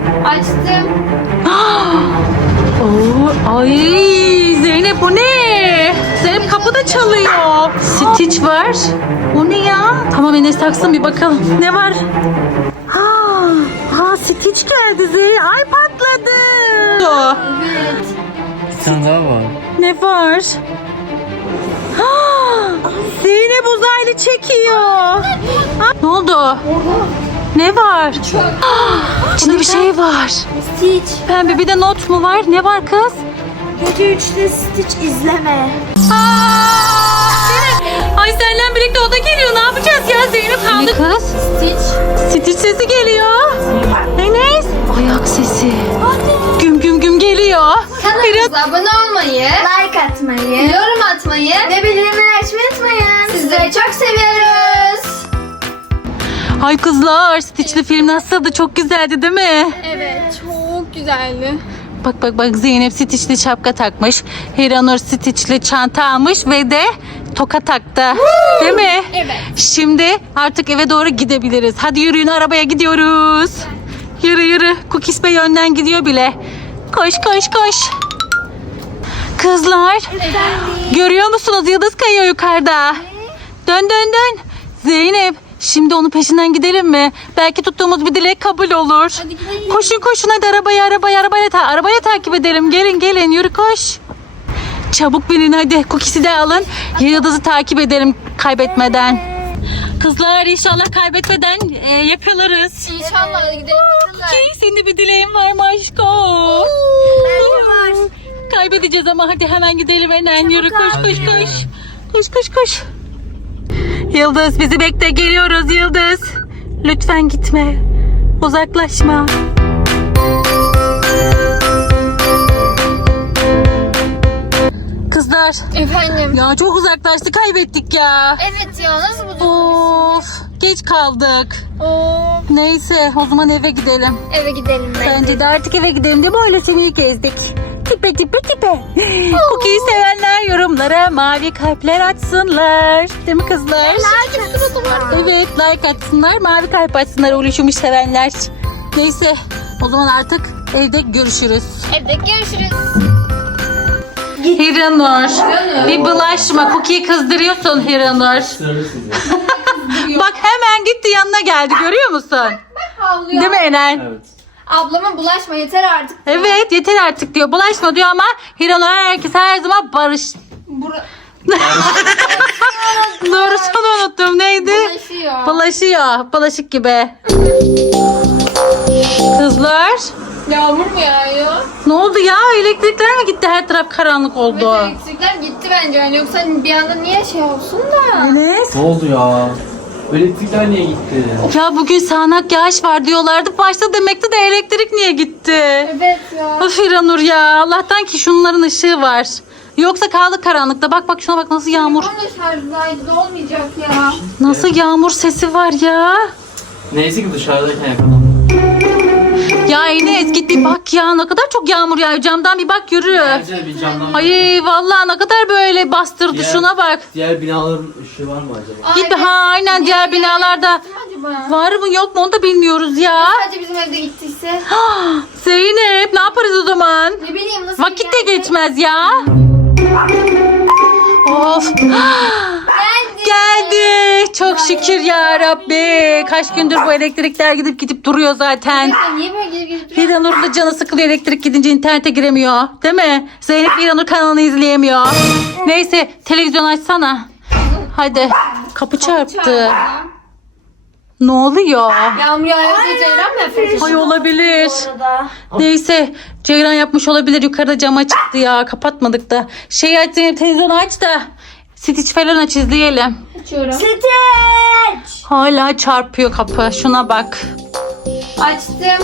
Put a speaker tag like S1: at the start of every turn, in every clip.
S1: Açtım.
S2: Oo, ay Zeynep bu ne? Zeynep kapı da çalıyor. Stitch var. O ne ya? Tamam Enes taksın bir bakalım. Ne var? Ha Stitch geldi Zeynep. Ay patladı.
S1: Evet.
S3: Bir tane daha var.
S2: Ne var? Zeynep uzaylı çekiyor. Ne oldu? Ne var? İçinde bir şey var.
S1: Stitch.
S2: Pembe bir de not mu var? Ne var kız?
S1: Gece 3'te Stitch izleme.
S2: Ay seninle birlikte o da geliyor. Ne yapacağız ya Zeynep kaldık. Ne kız?
S1: Stitch.
S2: Stitch sesi geliyor. Enes. Ayak sesi. Güm güm güm geliyor.
S1: Kanalımıza abone olmayı, like atmayı, yorum atmayı ve bildirimleri açmayı unutmayın. Sizleri çok seviyoruz.
S2: Ay kızlar Stitch'li film nasıldı? Çok güzeldi değil mi?
S1: Evet, çok güzeldi.
S2: Bak bak bak Zeynep Stitch'li şapka takmış. Hiranur Stitch'li çanta almış ve de toka taktı. Değil mi?
S1: Evet.
S2: Şimdi artık eve doğru gidebiliriz. Hadi yürüyün arabaya gidiyoruz. Yürü yürü. Cookies Bey önden gidiyor bile. Koş koş koş. Kızlar görüyor musunuz? Yıldız kayıyor yukarıda. Dön dön dön. Zeynep şimdi onun peşinden gidelim mi? Belki tuttuğumuz bir dilek kabul olur.
S1: Hadi gidelim.
S2: Koşun koşun hadi arabayla takip edelim. Gelin gelin yürü koş. Çabuk binin hadi. Cookies'i de alın. Yıldız'ı takip edelim kaybetmeden. Kızlar inşallah kaybetmeden yakalarız.
S1: İnşallah hadi gidelim bakalım.
S2: Senin de bir dileğin var mı aşkım?
S1: Bence var.
S2: Kaybedeceğiz ama hadi hemen gidelim hemen. Yürü koş koş koş. Koş koş koş. Yıldız bizi bekle geliyoruz Yıldız. Lütfen gitme. Uzaklaşma. Kızlar
S1: Efendim.
S2: ya çok uzaklaştık kaybettik ya.
S1: Evet ya nasıl buldun?
S2: Of geç kaldık.
S1: Of.
S2: Neyse o zaman eve gidelim.
S1: Eve gidelim bence.
S2: Bence de artık eve gidelim de böyle seni gezdik. Tipe tipe tipe. Cookie'yi sevenler yorumlara mavi kalpler atsınlar. Değil mi kızlar? Evet like atsınlar mavi kalp atsınlar oluşmuş sevenler. Neyse o zaman artık evde görüşürüz.
S1: Evde görüşürüz.
S2: Hiranur bir bulaşma Cookie'yi kızdırıyorsun Hiranur.
S3: Sırrı size.
S2: Bak hemen gitti yanına geldi görüyor musun?
S1: Havlıyor.
S2: Değil mi Enel?
S3: Evet.
S1: Ablama bulaşma yeter artık.
S2: Evet yeter artık diyor. Bulaşma diyor ama Hiranur herkes her zaman barış. Doğrusunu unuttum. Neydi?
S1: Bulaşıyor.
S2: Bulaşıyor. Bulaşık gibi. Kızlar.
S1: Yağmur mu yağıyor?
S2: Ne oldu ya? Elektrikler mi gitti? Her taraf karanlık oldu.
S1: Evet, elektrikler gitti bence. Yani yoksa bir anda niye şey olsun da?
S2: Enes.
S3: Ne oldu ya? Elektrikler niye gitti?
S2: Ya bugün sağanak yağış var diyorlardı. Başta demekti de elektrik niye gitti?
S1: Evet ya.
S2: Of Hiranur ya. Allah'tan ki şunların ışığı var. Yoksa kaldık karanlıkta. Bak bak şuna bak nasıl yağmur.
S1: Onun da şarjdaydı olmayacak ya.
S2: Nasıl yağmur sesi var ya.
S3: Neyse ki dışarıdayken yakaladım.
S2: Ya Enes git bir bak ya. Ne kadar çok yağmur yağıyor. Camdan bir bak yürü.
S3: Bence bir camdan...
S2: Ay vallahi ne kadar böyle bastırdı şuna bak.
S3: Diğer binaların ışığı var mı acaba?
S2: Git ha aynen diğer binalarda
S1: Acaba?
S2: var mı yok mu onu da bilmiyoruz ya.
S1: Sadece bizim evde gittiyse.
S2: Zeynep ne yaparız o zaman?
S1: Ne bileyim nasıl
S2: Vakit de
S1: geldi?
S2: geçmez ya. Of. Geldi. Çok şükür ya Rabbi. Kaç gündür bu elektrikler gidip gidip duruyor zaten.
S1: Ya niye böyle gidip duruyor?
S2: İranur da canı sıkılıyor elektrik gidince internete giremiyor. Değil mi? Zeynep İranur kanalını izleyemiyor. Neyse televizyon açsana. Hadi. Kapı çarptı. Ne oluyor?
S1: Yağmur yağıyorsa Ceylan mı yapacak?
S2: Ay olabilir. Neyse Ceylan yapmış olabilir. Yukarıda cam açıktı ya. Kapatmadık da. Şey aç Zeynep televizyonu aç da. Stitch falan aç izleyelim.
S1: Açıyorum.
S2: Hala çarpıyor kapı. Şuna bak.
S1: Açtım.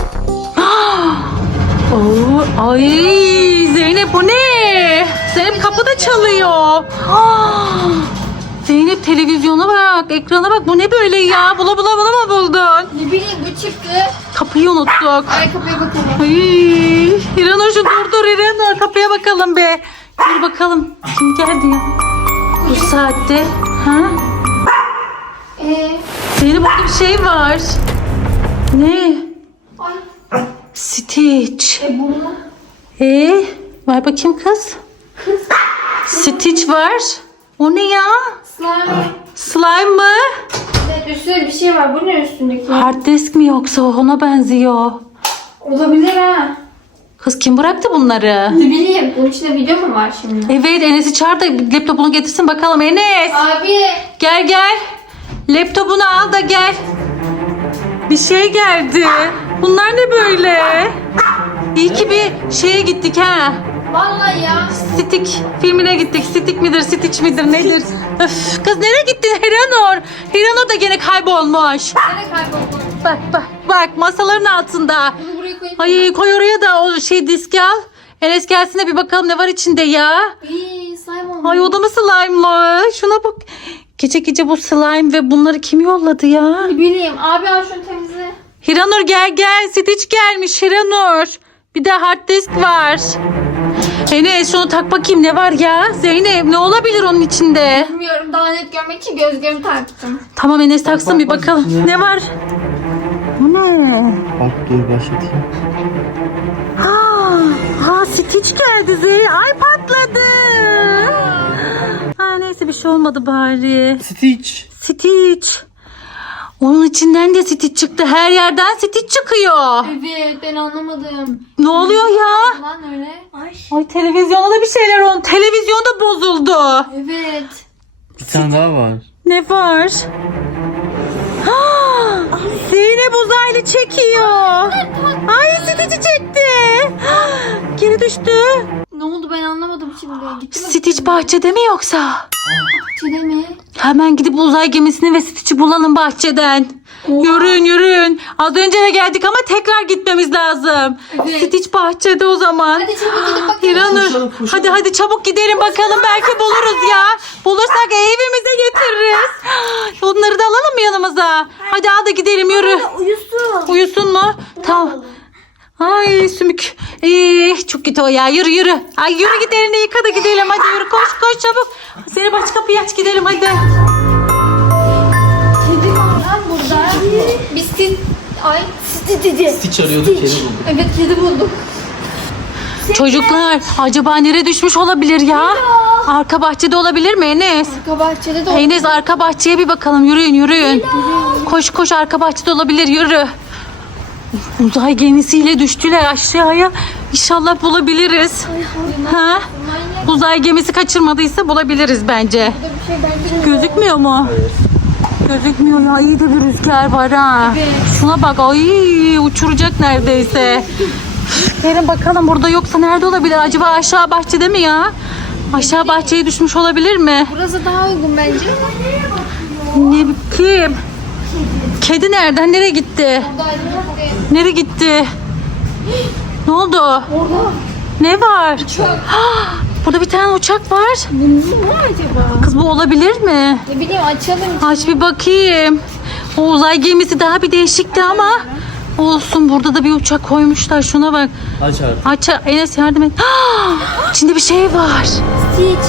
S2: Oo, ay Zeynep bu ne? Zeynep kapı da çalıyor. Zeynep televizyona bak, ekrana bak. Bu ne böyle ya? Bula bula bula mı buldun?
S1: Ne bileyim bu çıktı.
S2: Kapıyı unuttuk.
S1: Ay kapıya bakalım.
S2: Ay, İranur şu dur İranur kapıya bakalım be. Dur bakalım kim geldi ya? Bu saatte. Ha? Zeynep burada bir şey var. Ne?
S1: Ay.
S2: Stitch.
S1: Bunu.
S2: Ver bakayım kız. Stitch var. O ne ya?
S1: Slime.
S2: Slime mı?
S1: Evet, üstünde bir şey var. Bu ne üstündeki?
S2: Hard disk mi yoksa ona benziyor?
S1: Olabilir ha.
S2: Kız kim bıraktı bunları?
S1: Ne bileyim. Bunun içinde video mu var şimdi?
S2: Evet, Enes'i çağır da laptopunu getirsin bakalım. Enes
S1: Abi.
S2: gel. Laptopunu al da gel. Bir şey geldi. Bunlar ne böyle? İyi ki bir şeye gittik ha.
S1: Vallahi ya.
S2: Stick filmine gittik. Stick midir, Stitch midir, nedir? Öf, kız nereye gittin Hiranur? Hiranur da gene kaybolmuş.
S1: Nereye kayboldun?
S2: Bak masaların altında.
S1: Bunu buraya koyayım.
S2: Ay koy oraya da o diski al. Enes gelsin de bir bakalım ne var içinde ya.
S1: İyi, slime olmuş.
S2: Ay o da mı slime'lı? Şuna bak. Gece bu slime ve bunları kim yolladı ya?
S1: Ne bileyim. Abi al şunu temizle.
S2: Hiranur gel. Stitch gelmiş Hiranur. Bir de hard disk var. Enes şunu tak bakayım ne var ya? Zeynep ne olabilir onun içinde?
S1: Bilmiyorum. Daha net görmek için gözlüğümü taktım.
S2: Tamam Enes taksın bir bakalım.
S3: içine.
S2: Ne var? Bu ne?
S3: Bak dur başlatayım.
S2: Ha Stitch geldi Zeynep. Ay patladı. Ha neyse bir şey olmadı bari. Stitch. Onun içinden de Stitch çıktı. Her yerden Stitch çıkıyor.
S1: Evet, ben anlamadım.
S2: Ne oluyor ya?
S1: Lan öyle.
S2: Ay televizyonda da bir şeyler oldu. Televizyon da bozuldu.
S1: Evet.
S3: Bir tane daha var.
S2: Ne var? Zeynep uzaylı çekiyor. Ay Stitch'i çekti. Geri düştü.
S1: Ne oldu ben anlamadım şimdi. Gitti mi?
S2: Stitch bahçede mi yoksa?
S1: Bahçede mi?
S2: Hemen gidip uzay gemisini ve Stitch'i bulalım bahçeden. Yürüyün. Az önce de geldik ama tekrar gitmemiz lazım.
S1: Evet.
S2: Stitch bahçede o zaman.
S1: Hadi çabuk gidip bakalım.
S2: Hiranur hadi çabuk gidelim bakalım belki buluruz ya. Bulursak evimize getiririz. Onları da alalım mı yanımıza? Hadi al da gidelim yürü. Uyusun mu? Tamam. Ay Sümük. Çok kötü o ya. Yürü. Ay yürü git elini yıka da gidelim. Hadi yürü koş çabuk. Seni aç kapıyı aç gidelim hadi.
S1: Kedi var lan burada. Biz
S3: Stitch arıyorduk kedi bulduk.
S1: Evet, kedi bulduk.
S2: Çocuklar acaba nereye düşmüş olabilir ya? Arka bahçede olabilir mi Enes?
S1: Arka bahçede de
S2: Enes arka bahçeye bir bakalım. Yürüyün. Koş arka bahçede olabilir yürü. Uzay gemisiyle düştüler aşağıya. İnşallah bulabiliriz. Ha? Uzay gemisi kaçırmadıysa bulabiliriz bence.
S1: Burada bir şey ben bilmiyorum.
S2: Gözükmüyor mu? Gözükmüyor ya. İyi de bir rüzgar var ha.
S1: Evet.
S2: Şuna bak. Ay uçuracak neredeyse. Gelin bakalım burada yoksa nerede olabilir? Acaba aşağı bahçede mi ya? Aşağı bahçeye düşmüş olabilir mi?
S1: Burası daha uygun bence.
S2: Ne kim? Kedi nereden? Nereye gitti?
S1: Buradaydı gitti.
S2: Nereye gitti? Ne oldu?
S1: Orada.
S2: Ne var?
S1: Çok.
S2: Burada bir tane uçak var.
S1: Bu ne acaba?
S2: Kız bu olabilir mi?
S1: Ne bileyim, açalım.
S2: Aç bir bakayım. O uzay gemisi daha bir değişikti ama olsun burada da bir uçak koymuşlar. Şuna bak.
S3: Aç artık.
S2: Aç Enes yardım et. İçinde bir şey var.
S1: Stitch.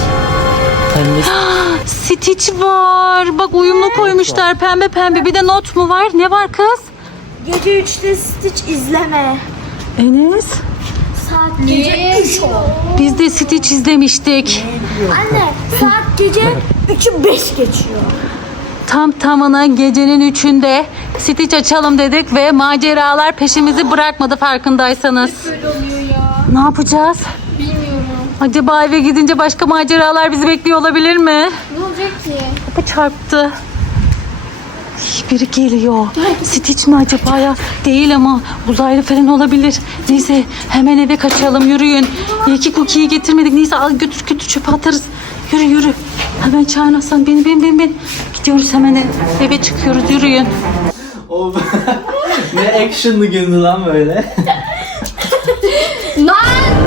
S2: Stitch var. Bak uyumlu koymuşlar pembe. Bir de not mu var? Ne var kız?
S4: Gece 3'te Stitch izleme.
S2: Enes.
S4: Saat gece 3 oldu.
S2: Biz de Stitch izlemiştik.
S4: Anne saat gece 3'ü 5 geçiyor.
S2: Tam tamına gecenin 3'ünde Stitch açalım dedik ve maceralar peşimizi bırakmadı farkındaysanız.
S1: Böyle oluyor ya.
S2: Ne yapacağız?
S1: Bilmiyorum.
S2: Acaba eve gidince başka maceralar bizi bekliyor olabilir mi?
S1: Ne olacak ki?
S2: Kapı çarptı. Biri geliyor. Stitch mi acaba ya? Değil ama uzaylı falan olabilir. Neyse hemen eve kaçalım yürüyün. İyi ki Cookie'yi getirmedik. Neyse al götür çöpe atarız. Yürü. Hemen çağırın Hasan. Bin. Gidiyoruz hemen eve çıkıyoruz yürüyün.
S3: O ne actionlı gündü lan böyle.
S1: Lan!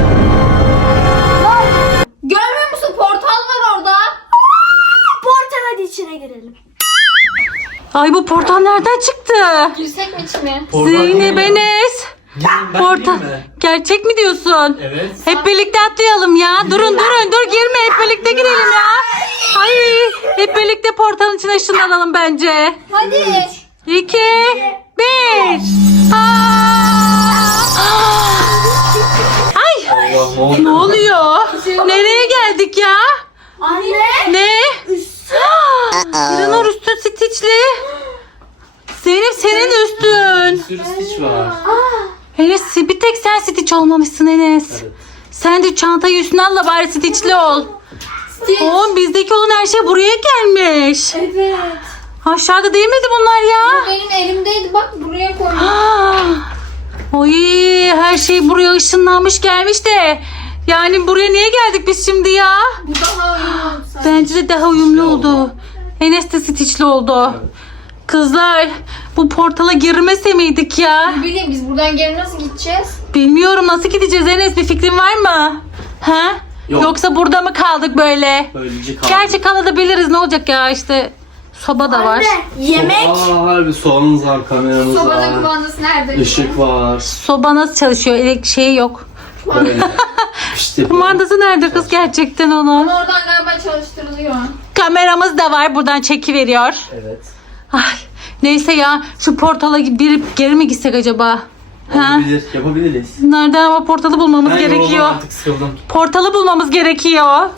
S1: Görmüyor musun? Portal var orada.
S4: Portal, hadi içine girelim.
S2: Ay bu portal nereden çıktı?
S1: Girsek mi içine?
S2: Zeynep Enes. Portal. Gerçek mi diyorsun?
S3: Evet.
S2: Hep birlikte atlayalım ya. Dur girme hep birlikte girelim ya. Ay hep birlikte portalın içine ışınlanalım bence.
S1: Hadi.
S2: 2 1. Aa! Ay
S3: Allah ne oldu?
S2: ne oluyor? Nereye geldik ya?
S4: Anne.
S2: Ne? İranur üstün stitchli. Zeynep senin üstün.
S3: Bir sürü stitch var.
S2: Enes bir tek sen stitch olmamışsın Enes.
S3: Evet.
S2: Sen de çantayı üstüne al da bari stitchli ol.
S1: Stitch.
S2: Oğlum bizdeki olan her şey buraya gelmiş.
S1: Evet.
S2: Aşağıda değil miydi bunlar ya?
S1: Benim elimdeydi bak buraya koydum.
S2: Oy her şey buraya ışınlanmış gelmiş de. Yani buraya niye geldik biz şimdi ya?
S1: Bu daha uyumlu oldu sanki.
S2: Bence de daha uyumlu oldu. Enes de stitchli oldu. Kızlar bu portala girmese miydik ya?
S1: Ne bileyim biz buradan geri nasıl gideceğiz?
S2: Bilmiyorum nasıl gideceğiz Enes, bir fikrin var mı? Ha?
S3: Yok.
S2: Yoksa burada mı kaldık böyle?
S3: Böylece kaldı.
S2: Gerçi kalabiliriz, ne olacak ya, işte soba da var.
S4: Anne. Yemek.
S3: Aa harbi soğanımız var, kameramız
S1: Sobanın
S3: var.
S1: kumandası nerede?
S3: Işık var.
S2: Soba nasıl çalışıyor? Şeyi yok.
S3: Böyle. İşte
S2: Kumandası nerede kız gerçekten onun?
S1: Ama oradan galiba çalıştırılıyor.
S2: Kameramız da var, buradan çekiveriyor.
S3: Evet.
S2: Ay, neyse ya, şu portala girip geri mi gitsek acaba? Ha?
S3: Olabilir, yapabiliriz.
S2: Nereden ama portalı bulmamız
S3: Ben yoruldum
S2: gerekiyor.
S3: artık, sıkıldım.
S2: Portalı bulmamız gerekiyor.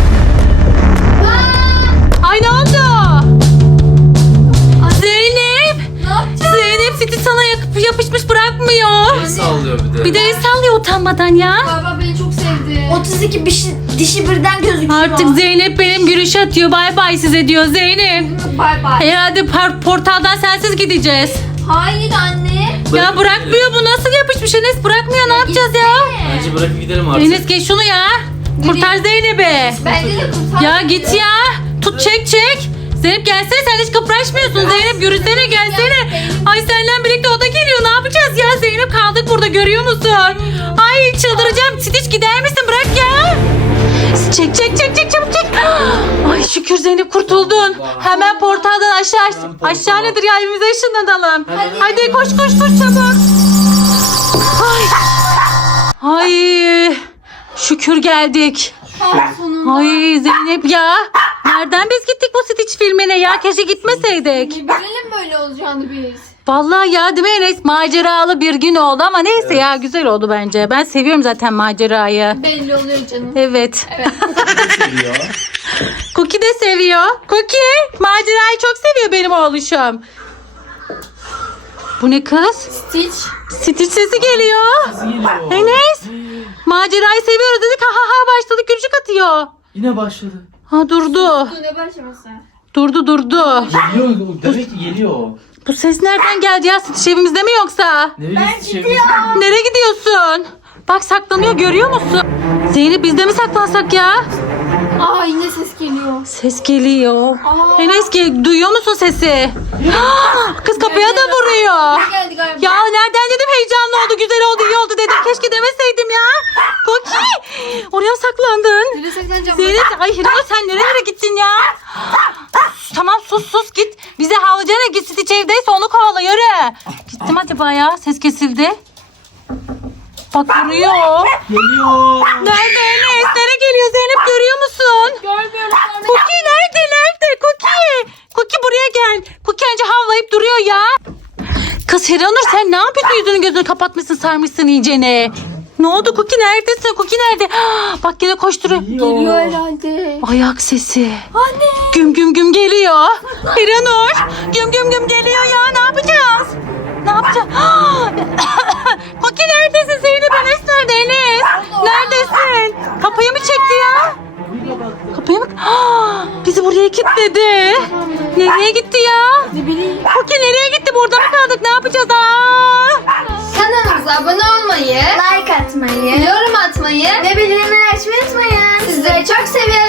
S2: Ay ne oldu? Zeynep!
S1: Ne yapacağız?
S2: Zeynep Stitch sana yapışmış bırakmıyor.
S3: El sallıyor bir de.
S2: Bir de el sallıyor utanmadan ya.
S1: Galiba beni çok sevdi.
S4: 32 dişi birden gözüküyor.
S2: Artık Zeynep benim gülüş atıyor. Bay bay size diyor Zeynep.
S1: Bay bay.
S2: Herhalde portaldan sensiz gideceğiz.
S1: Hayır anne.
S2: Ya bırakmıyor, bu nasıl yapışmış Enes, bırakmıyor, ne yapacağız ya?
S3: Bence bırakıp gidelim artık.
S2: Enes geç şunu ya. Kurtar Zeynep'i.
S1: Bence de kurtar.
S2: Ya git ya. Tut çek. Zeynep gelsene, sen hiç kıpraşmıyorsun. Zeynep yürüsene, gelsene. Ay senden birlikte o da geliyor, ne yapacağız ya? Zeynep kaldık burada, görüyor musun? Ay çıldıracağım. Stitch gider misin, bırak ya. Çek çabuk çek. Ay şükür Zeynep kurtuldun. Hemen portaldan aşağı nedir ya, evimize ışınlanalım. Hadi koş çabuk. Ay şükür geldik.
S1: Sonunda.
S2: Ay Zeynep ya. Nereden biz gittik bu Stitch filmine ya? Keşke gitmeseydik.
S1: Bilelim böyle olacağını biz.
S2: Vallahi ya, değil mi Enes? Maceralı bir gün oldu ama neyse ya, güzel oldu bence. Ben seviyorum zaten macerayı.
S1: Belli oluyor canım.
S2: Evet.
S3: seviyor.
S2: Cookie de seviyor. Cookie macerayı çok seviyor benim oğluşum. Bu ne kız?
S1: Stitch.
S2: Stitch sesi geliyor.
S3: Geliyor.
S2: Enes. Macerayı seviyoruz dedik. Ha başladık, gülücük atıyor.
S3: Yine başladı.
S2: Ha durdu.
S1: Dur ne başlaması?
S2: Durdu.
S3: Geliyor. Demek ki geliyor.
S2: Bu ses nereden geldi ya? Stitch evimizde mi yoksa?
S3: Ne bileyim gidiyor.
S2: Nereye gidiyorsun? Bak saklanıyor, görüyor musun? Zeynep biz de mi saklansak ya?
S1: Aa yine ses geliyor.
S2: Ses geliyor.
S1: Aa.
S2: Enes duyuyor musun sesi? Kız kapıya da vuruyor.
S1: Ne geldi galiba?
S2: Ya nereden dedim, heyecanlı oldu, güzel oldu, iyi oldu dedim. Keşke demeseydim ya. Cookie oraya mı saklandın?
S1: Nereye saklanacağım?
S2: Zeynep, ay Hiranur sen nerelere gittin ya? Tamam sus git. Bize havlayacağına git, Stitch evdeyse onu kovala, yürü. Gittim acaba ya, ses kesildi. Bak vuruyor.
S3: Geliyor.
S2: Nerede Enes? Nereye geliyor Zeynep, görüyor musun?
S1: Görmüyorum.
S2: Cookie nerede? Cookie buraya gel. Cookie önce havlayıp duruyor ya. Kız Hiranur sen ne yapıyorsun, yüzünü gözünü kapatmışsın, sarmışsın iyicene. Ne oldu Cookie, neredesin? Cookie nerede? Bak yine koşturuyor.
S1: Geliyor herhalde.
S2: Ayak sesi.
S1: Anne.
S2: Güm geliyor. Hiranur güm geliyor ya, ne yapacağız? Cookie neredesin? Zeynep, Enes nerede? Enes neredesin? Kapıyı mı çekti ya? Kapıyı mı? Bizi buraya kilitledi. Nereye gitti ya?
S1: Ne bileyim.
S2: Cookie nereye gitti? Burada mı kaldık? Ne yapacağız?
S1: Kanalımıza abone olmayı,
S4: Like atmayı.
S1: yorum atmayı
S4: Ve bildirimleri açmayı unutmayın.
S1: sizleri çok seviyoruz.